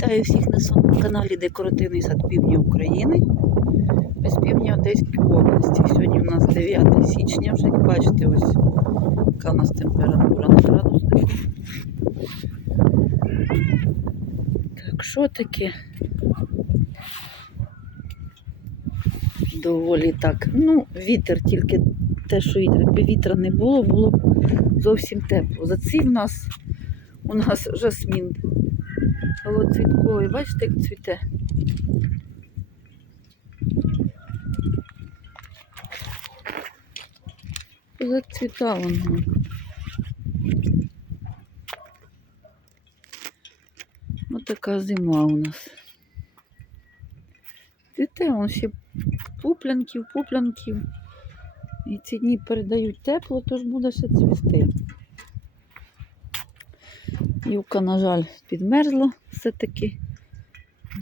Вітаю всіх на своєму каналі Декоративний сад Півдня України. Без півдня Одеської області. Сьогодні у нас 9 січня, вже бачите, ось яка у нас температура на градуснику. Так, що таке? Доволі так. Ну, вітер, тільки те, що вітер. Якби вітра не було, було б зовсім тепло. За ці в нас у нас жасмін Голоцвітковий, бачите, як цвіте. Зацвітав воно. Ось така зима у нас. Цвіте, он ще пуплянків, пуплянків. І ці дні передають тепло, тож буде ще цвісти. Юка, на жаль, підмерзла все-таки.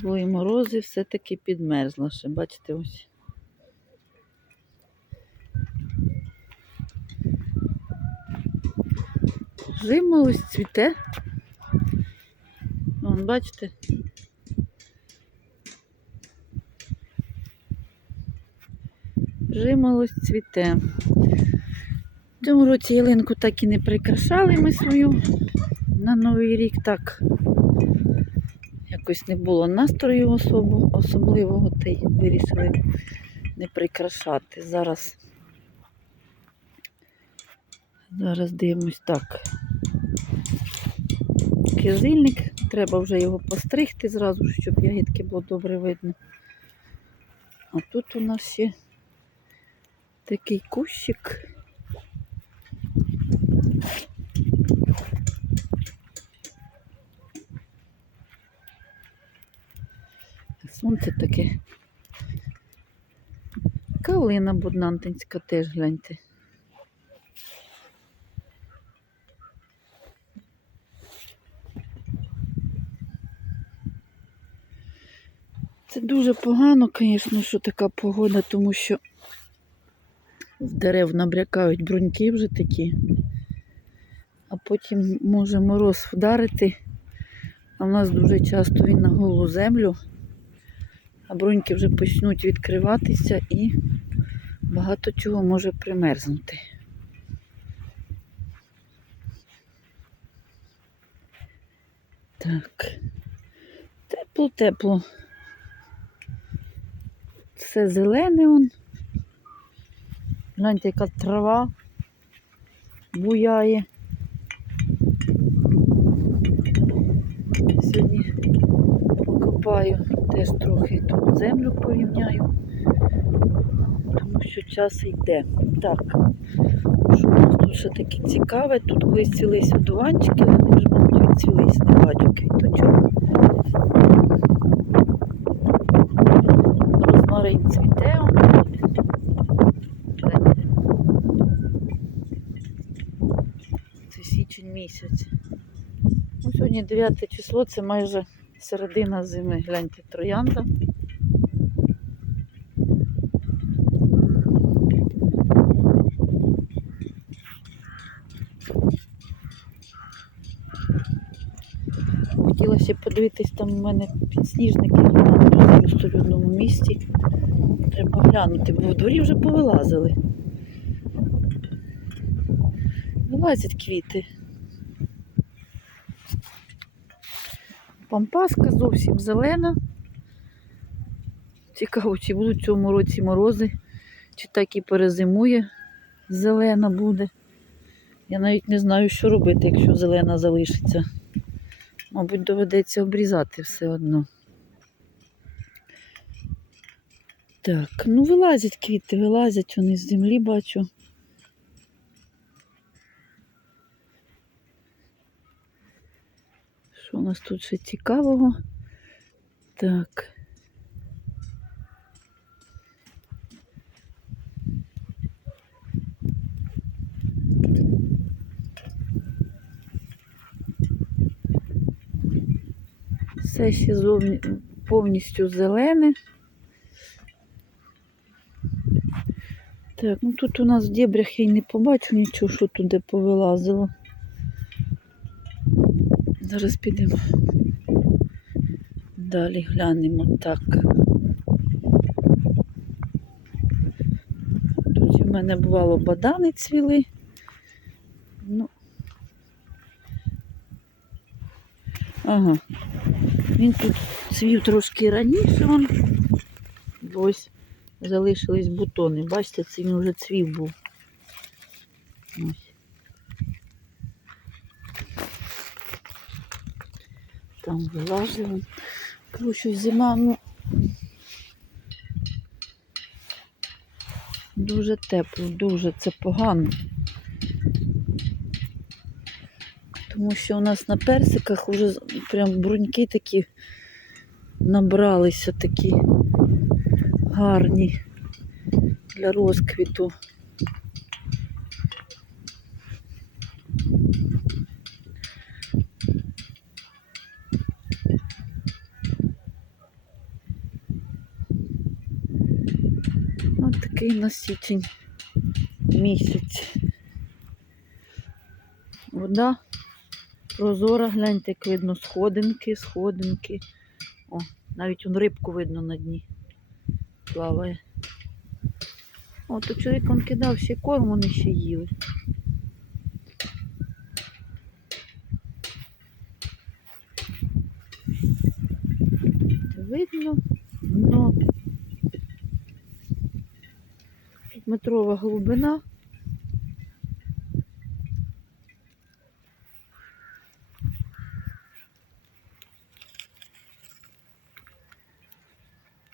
Були морози, все-таки підмерзла ще, бачите, ось. Жимолость цвіте. Вон, бачите. Жимолость цвіте. В цьому році ялинку так і не прикрашали ми свою на Новий рік так якось не було настрою особо, особливого, та й вирішили не прикрашати. Зараз зараз дивимось так. Кизильник, треба вже його постригти зразу, щоб ягідки було добре видно. А тут у нас ще такий кущик. Сонце таке. Калина буднантинська теж гляньте. Це дуже погано, звісно, що така погода, тому що в дерев набрякають бруньки вже такі, а потім може мороз вдарити, а в нас дуже часто він на голу землю а бруньки вже почнуть відкриватися і багато чого може примерзнути. Так, тепло-тепло. Все зелене он. Гляньте, яка трава буяє. Сьогодні покопаю теж трохи тут землю порівняю, тому що час йде. Так, що у нас тут ще таке цікаве? Тут колись цвілись одуванчики, вони вже, мабуть, відцвілись, не бачу квіточок. Розмарин цвіте. Це січень місяць. Ну, сьогодні 9 число, це майже середина зими. Гляньте, троянда. Хотіла ще подивитись, там у мене підсніжники в одному місці. Треба глянути, бо в дворі вже повилазили. Вилазять квіти. Пампаска зовсім зелена. Цікаво, чи будуть в цьому році морози, чи так і перезимує, зелена буде. Я навіть не знаю, що робити, якщо зелена залишиться. Мабуть, доведеться обрізати все одно. Так, ну вилазять квіти, вилазять вони з землі, бачу. Що у нас тут ще цікавого? Так. Все ще зовні повністю зелене. Так, ну тут у нас в дебрях я й не побачу нічого, що туди повилазило. Зараз підемо. Далі глянемо так. Тут у мене бувало бадани цвіли. Ну. Ага. Він тут цвів трошки раніше. Он. Ось залишились бутони. Бачите, це він вже цвів був. Ось. Там вилазили. Короче, зима, ну дуже тепло, дуже це погано. Тому що у нас на персиках вже прям бруньки такі набралися такі гарні для розквіту. Ось такий на січень місяць. Вода прозора, гляньте, як видно сходинки, сходинки. О, навіть он рибку видно на дні. Плаває. О, то чоловік он кидав ще корм, вони ще їли. Видно дно. Тут метрова глибина.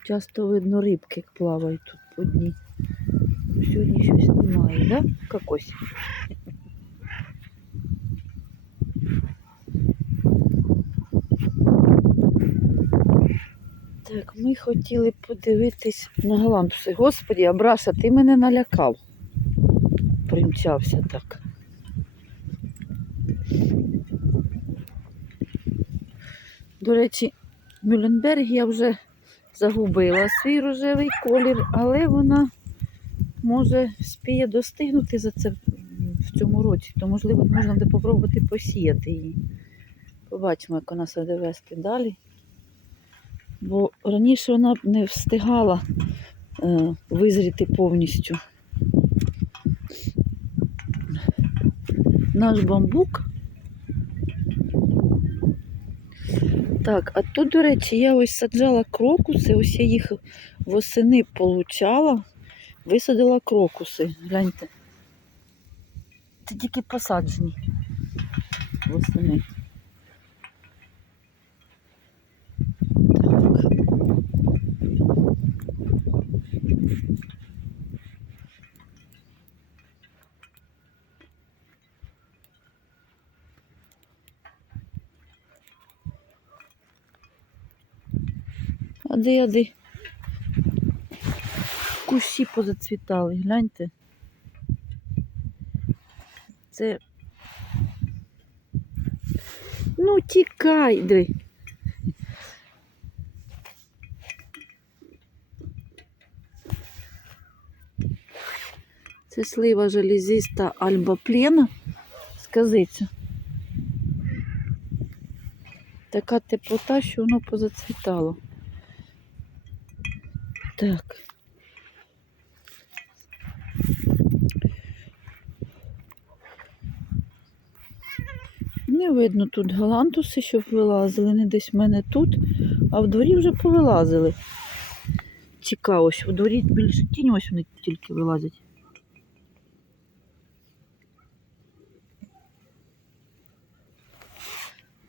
Часто видно рибки, як плавають тут по дні. Сьогодні щось немає, да? Какось. Так, ми хотіли подивитись на галантуси. Господі, Абраша, ти мене налякав. Примчався так. До речі, Мюлленберг я вже загубила свій рожевий колір, але вона може спіє достигнути за це в цьому році, то можливо можна буде попробувати посіяти її. Побачимо, як вона себе вести далі. Бо раніше вона не встигала е, визріти повністю. Наш бамбук. Так, а тут, до речі, я ось саджала крокуси, ось я їх восени получала, висадила крокуси. Гляньте. Це тільки посаджені восени. Так. Ади, ади. Кущі позацвітали, гляньте. Це. Ну, тікай, диви. Це слива железиста альбаплена. Сказиться. Така теплота, що воно позацвітало. Так. Не видно тут галантуси, щоб вилазили. Вони десь в мене тут, а в дворі вже повилазили. Цікаво, що в дворі більше тінь, ось вони тільки вилазять.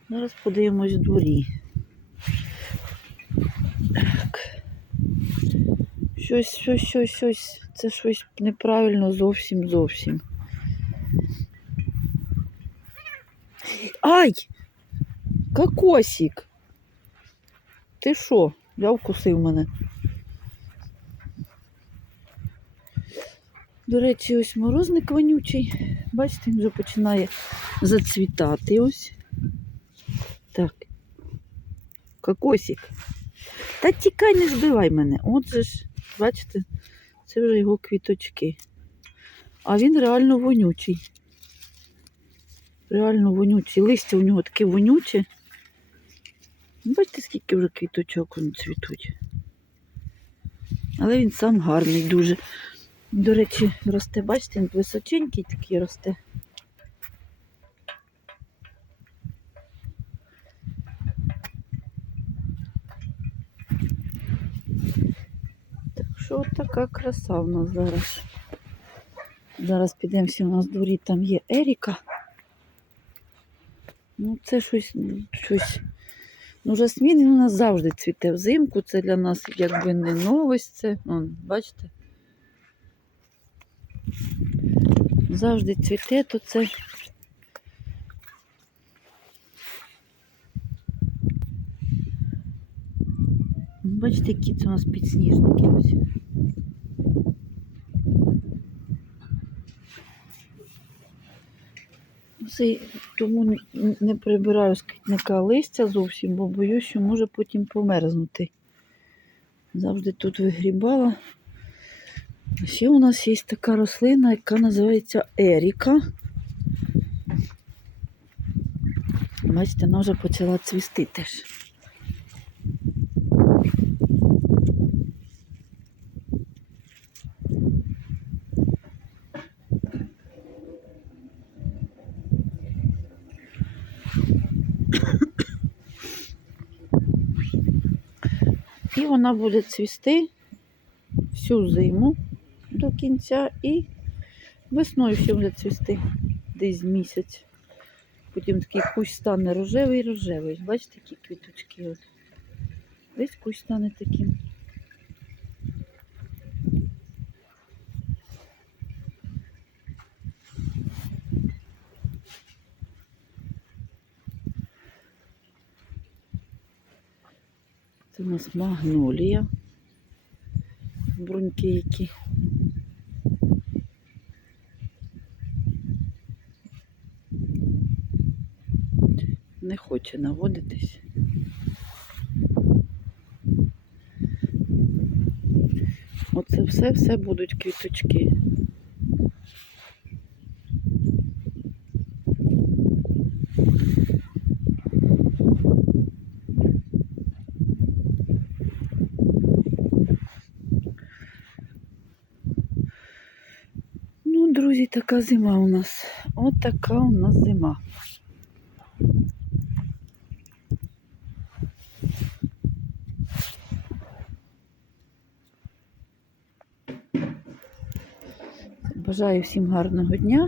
Зараз подивимось в дворі. Щось, щось, щось, щось. Це щось неправильно зовсім зовсім. Ай! Кокосик! Ти що? Я вкусив мене. До речі, ось морозник вонючий. Бачите, він вже починає зацвітати ось. Так. Кокосик. Та тікай, не збивай мене. От же ж, бачите, це вже його квіточки. А він реально вонючий. Реально вонючий. Листя у нього таке вонюче. Бачите, скільки вже квіточок он цвітуть. Але він сам гарний дуже. До речі, росте, бачите, він височенький такий росте. Що така краса в нас зараз. Зараз підемося, у нас дворі там є Еріка. Ну, це щось, щось. Ну, жасмін у нас завжди цвіте взимку. Це для нас якби не новость. Це, он, бачите? Завжди цвіте, то це. Бачите, які це у нас підсніжники ось. Це тому не прибираю з квітника листя зовсім, бо боюсь, що може потім померзнути. Завжди тут вигрібала. Ще у нас є така рослина, яка називається Еріка. Бачите, вона вже почала цвісти теж. Вона буде цвісти всю зиму до кінця і весною ще буде цвісти десь місяць. Потім такий кущ стане рожевий рожевий. Бачите, які квіточки. От. Десь кущ стане таким. У нас магнолія. Бруньки які. Не хоче наводитись. Оце все, все будуть квіточки. Ну, друзі, така зима у нас. От така у нас зима. Бажаю всім гарного дня.